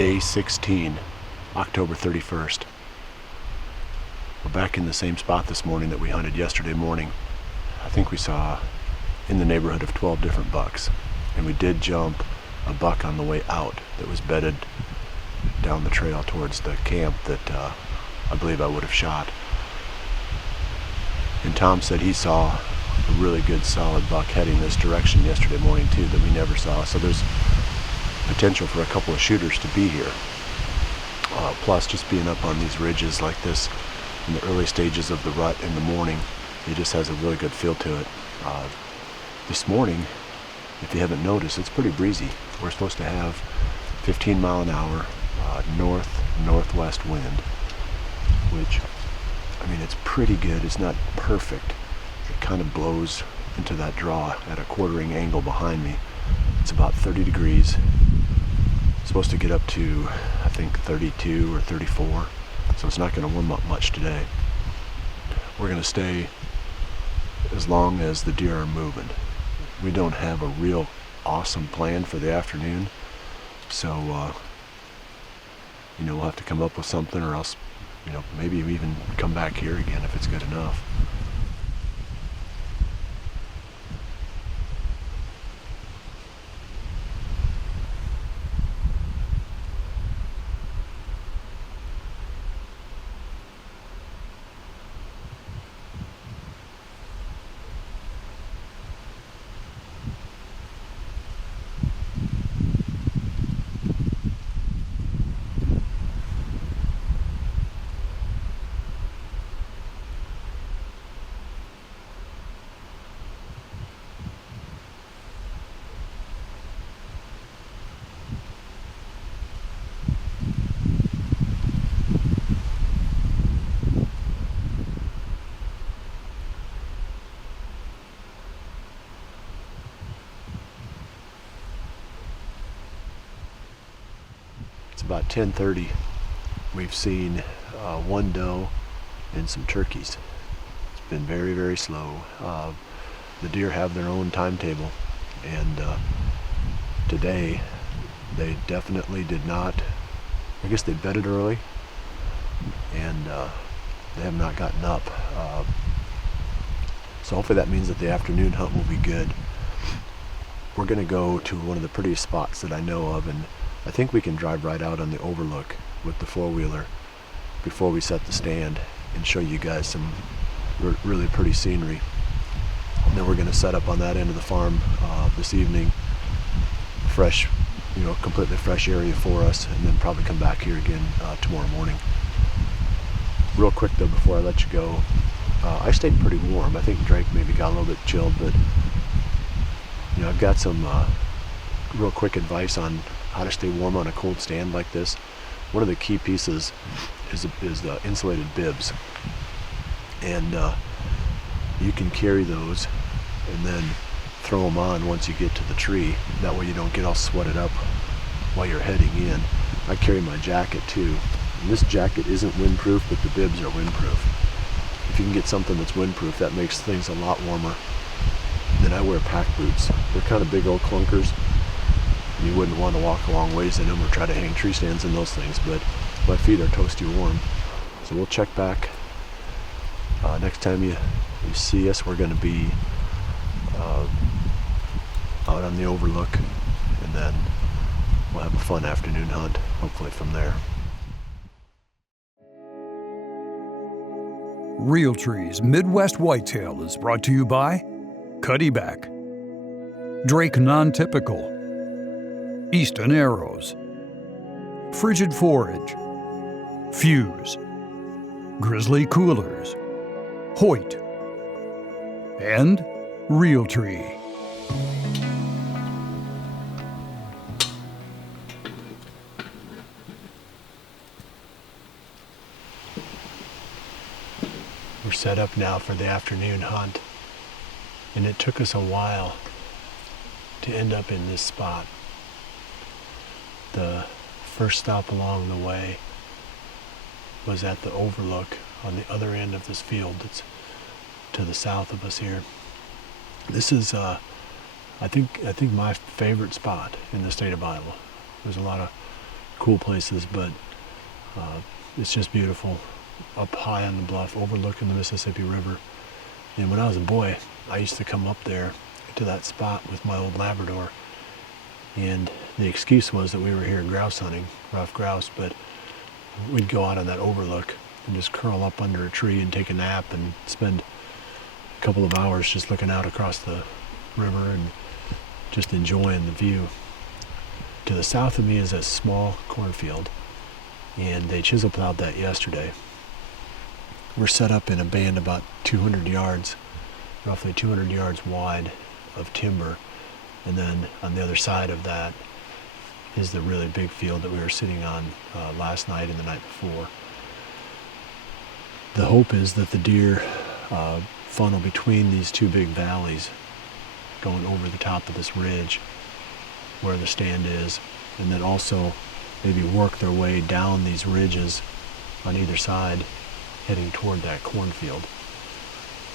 Day 16, October 31st. We're back in the same spot this morning that we hunted yesterday morning. I think we saw in the neighborhood of 12 different bucks, and we did jump a buck on the way out that was bedded down the trail towards the camp that I believe I would have shot. And Tom said he saw a really good solid buck heading this direction yesterday morning too that we never saw, so there's potential for a couple of shooters to be here. Plus, just being up on these ridges like this in the early stages of the rut in the morning, it just has a really good feel to it. This morning, if you haven't noticed, it's pretty breezy. We're supposed to have 15 mile an hour northwest wind, which, I mean, it's pretty good. It's not perfect. It kind of blows into that draw at a quartering angle behind me. It's about 30 degrees. It's supposed to get up to, I think, 32 or 34, so it's not going to warm up much today. We're going to stay as long as the deer are moving. We don't have a real awesome plan for the afternoon, so we'll have to come up with something, or else maybe even come back here again if it's good enough. It's about 10:30. We've seen one doe and some turkeys. It's been very, very slow. The deer have their own timetable, and today they definitely did not. I guess they bedded early, and they have not gotten up. So hopefully that means that the afternoon hunt will be good. We're going to go to one of the prettiest spots that I know of, and I think we can drive right out on the overlook with the four-wheeler before we set the stand and show you guys some really pretty scenery. And then we're going to set up on that end of the farm this evening. Fresh, completely fresh area for us, and then probably come back here again tomorrow morning. Real quick though, before I let you go, I stayed pretty warm. I think Drake maybe got a little bit chilled, but I've got some real quick advice on how to stay warm on a cold stand like this. One of the key pieces is the insulated bibs, and you can carry those and then throw them on once you get to the tree. That way you don't get all sweated up while you're heading in. I carry my jacket too, and this jacket isn't windproof, but the bibs are windproof. If you can get something that's windproof, that makes things a lot warmer. Then I wear pack boots. They're kind of big old clunkers. You wouldn't want to walk a long ways in them or try to hang tree stands in those things, but my feet are toasty warm. So we'll check back next time you see us. We're going to be out on the overlook, and then we'll have a fun afternoon hunt, hopefully from there. Realtree's Midwest Whitetail is brought to you by Cuddyback, Drake Non-Typical, Easton Arrows, Frigid Forage, Fuse, Grizzly Coolers, Hoyt, and Realtree. We're set up now for the afternoon hunt, and it took us a while to end up in this spot. The first stop along the way was at the overlook on the other end of this field that's to the south of us here. This is I think my favorite spot in the state of Iowa. There's a lot of cool places, but it's just beautiful up high on the bluff overlooking the Mississippi River. And when I was a boy, I used to come up there to that spot with my old Labrador, and the excuse was that we were here grouse hunting, rough grouse, but we'd go out on that overlook and just curl up under a tree and take a nap and spend a couple of hours just looking out across the river and just enjoying the view. To the south of me is a small cornfield, and they chisel plowed that yesterday. We're set up in a band about 200 yards, roughly 200 yards wide of timber, and then on the other side of that is the really big field that we were sitting on last night and the night before. The hope is that the deer funnel between these two big valleys, going over the top of this ridge where the stand is, and then also maybe work their way down these ridges on either side, heading toward that cornfield.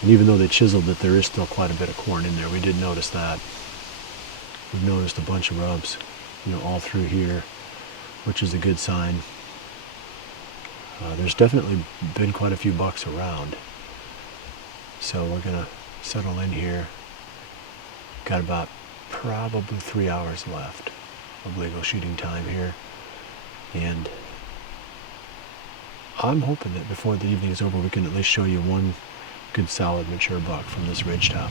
And even though they chiseled it, there is still quite a bit of corn in there. We did notice that. We've noticed a bunch of rubs, all through here, which is a good sign. There's definitely been quite a few bucks around. So we're gonna settle in here. Got about probably 3 hours left of legal shooting time here. And I'm hoping that before the evening is over, we can at least show you one good solid mature buck from this ridgetop.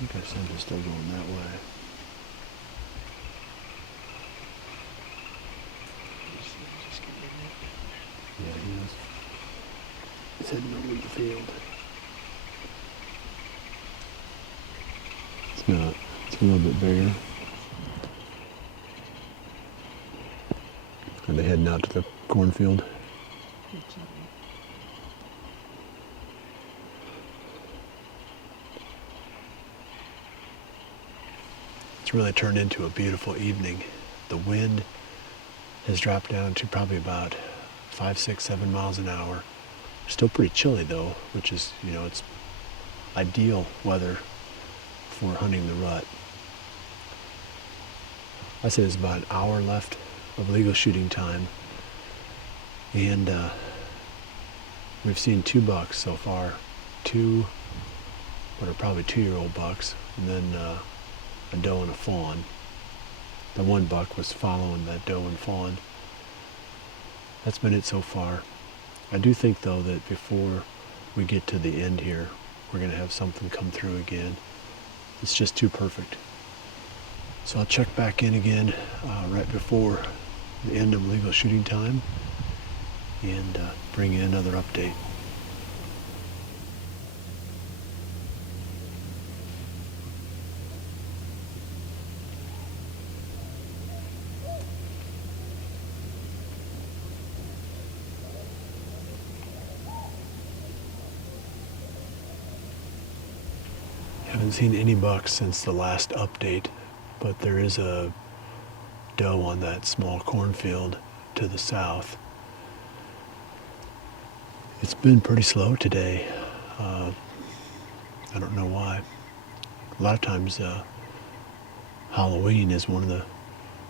I think I said they're still going that way. Yeah, he is. He's heading over the field. It's a little bit bigger. Are they heading out to the cornfield? It's really turned into a beautiful evening. The wind has dropped down to probably about 5, 6, 7 miles an hour. Still pretty chilly though, which is, it's ideal weather for hunting the rut. I say there's about an hour left of legal shooting time, and we've seen 2 bucks so far. 2 what are probably 2-year-old bucks, and then a doe and a fawn. The one buck was following that doe and fawn. That's been it so far. I do think though that before we get to the end here, we're going to have something come through again. It's just too perfect. So I'll check back in again right before the end of legal shooting time and bring you another update. Haven't seen any bucks since the last update, but there is a doe on that small cornfield to the south. It's been pretty slow today. I don't know why. A lot of times Halloween is one of the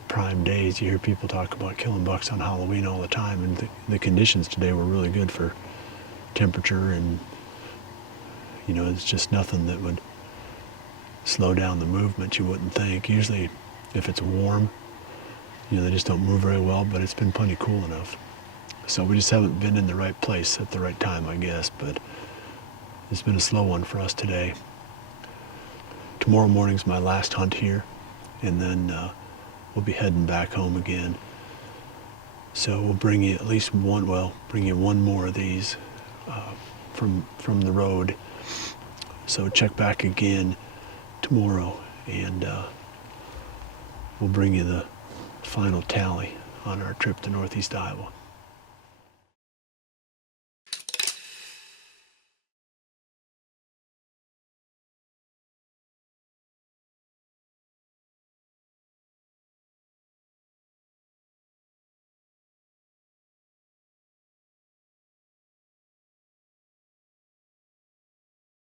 prime days. You hear people talk about killing bucks on Halloween all the time, and the conditions today were really good for temperature, and it's just nothing that would slow down the movement, you wouldn't think. Usually if it's warm, they just don't move very well, but it's been plenty cool enough. So we just haven't been in the right place at the right time, I guess, but it's been a slow one for us today. Tomorrow morning's my last hunt here, and then we'll be heading back home again. So we'll bring you at least bring you one more of these from the road. So check back again tomorrow, and we'll bring you the final tally on our trip to Northeast Iowa.